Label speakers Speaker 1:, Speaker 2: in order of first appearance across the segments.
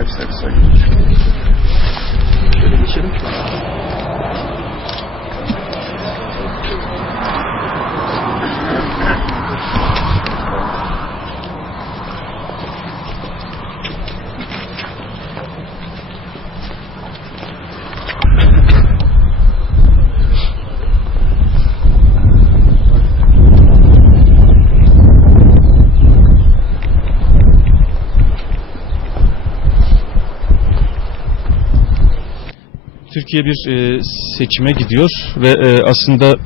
Speaker 1: Hepsi hepsi. Şöyle geçelim. Türkiye bir e, seçime gidiyor ve e, aslında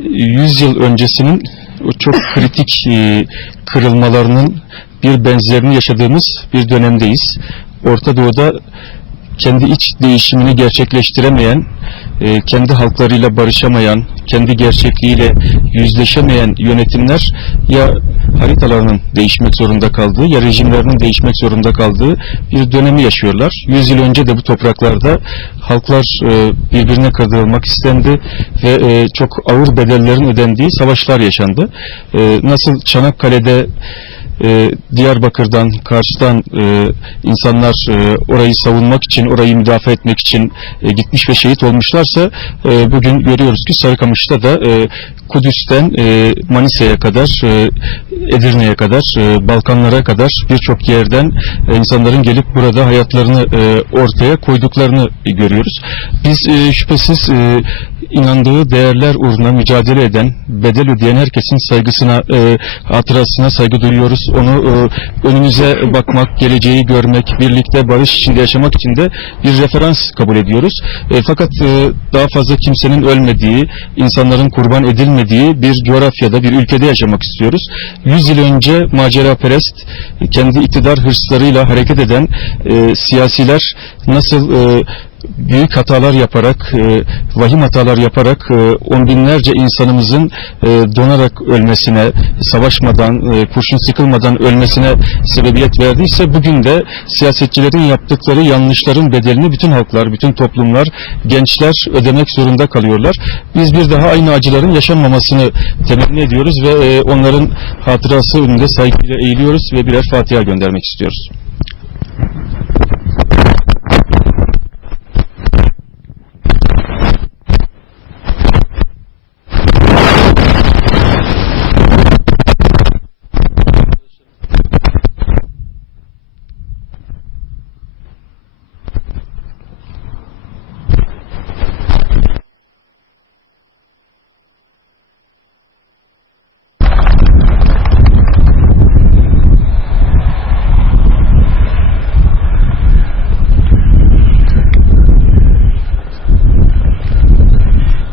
Speaker 1: 100 yıl öncesinin o çok kritik e, kırılmalarının bir benzerini yaşadığımız bir dönemdeyiz. Orta Doğu'da kendi iç değişimini gerçekleştiremeyen, e, kendi halklarıyla barışamayan, kendi gerçekliğiyle yüzleşemeyen yönetimler ya haritalarının değişmek zorunda kaldığı ya rejimlerinin değişmek zorunda kaldığı bir dönemi yaşıyorlar. Yüz yıl önce de bu topraklarda halklar e, birbirine kırdırılmak istendi ve e, çok ağır bedellerin ödendiği savaşlar yaşandı. E, Nasıl Çanakkale'de e, Diyarbakır'dan, karşıdan e, insanlar e, orayı savunmak için, orayı müdafaa etmek için e, gitmiş ve şehit olmuşlarsa e, bugün görüyoruz ki Sarıkamış'ta da e, Kudüs'ten e, Manisa'ya kadar, e, Edirne'ye kadar, e, Balkanlara kadar birçok yerden e, insanların gelip burada hayatlarını e, ortaya koyduklarını görüyoruz. Biz şüphesiz inandığı değerler uğruna mücadele eden, bedel ödeyen herkesin saygısına, e, hatırasına saygı duyuyoruz. Onu önümüze bakmak, geleceği görmek, birlikte barış içinde yaşamak için de bir referans kabul ediyoruz. Fakat daha fazla kimsenin ölmediği, insanların kurban edilmediği bir coğrafyada, bir ülkede yaşamak istiyoruz. Yüz yıl önce maceraperest, kendi iktidar hırslarıyla hareket eden e, siyasiler nasıl e, büyük hatalar yaparak, e, vahim hatalar yaparak e, on binlerce insanımızın e, donarak ölmesine, savaşmadan, kurşun sıkılmadan ölmesine sebebiyet verdiyse bugün de siyasetçilerin yaptıkları yanlışların bedelini bütün halklar, bütün toplumlar, gençler ödemek zorunda kalıyorlar. Biz bir daha aynı acıların yaşanmamasını temenni ediyoruz ve onların hatırası önünde saygıyla eğiliyoruz ve birer Fatiha göndermek istiyoruz.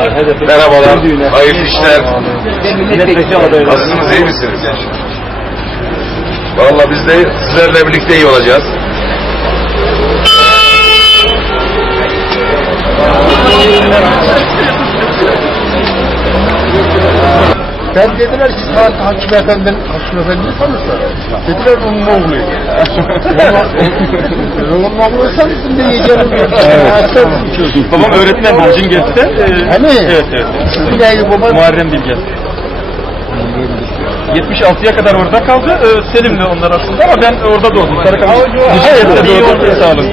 Speaker 2: Merhabalar, hayırlı işler. Nasılsınız, iyi misiniz? Valla biz de sizlerle birlikte iyi olacağız.
Speaker 3: Ben dediler saat hakim efendi, hakim efendi tanırsa. Dediler onun oğlu. Onun oğluysa bizim de yiyeceğimiz yok. Evet.
Speaker 1: Babam öğretmen Burcun Gez'de.
Speaker 3: Hani?
Speaker 1: Evet, evet.
Speaker 3: Yayı baba.
Speaker 1: Muharrem Bilge. 76'ya kadar orada kaldı. Ee, Selim'le onlar aslında ama ben orada doğdum. Sarıkamış. Sağ olun.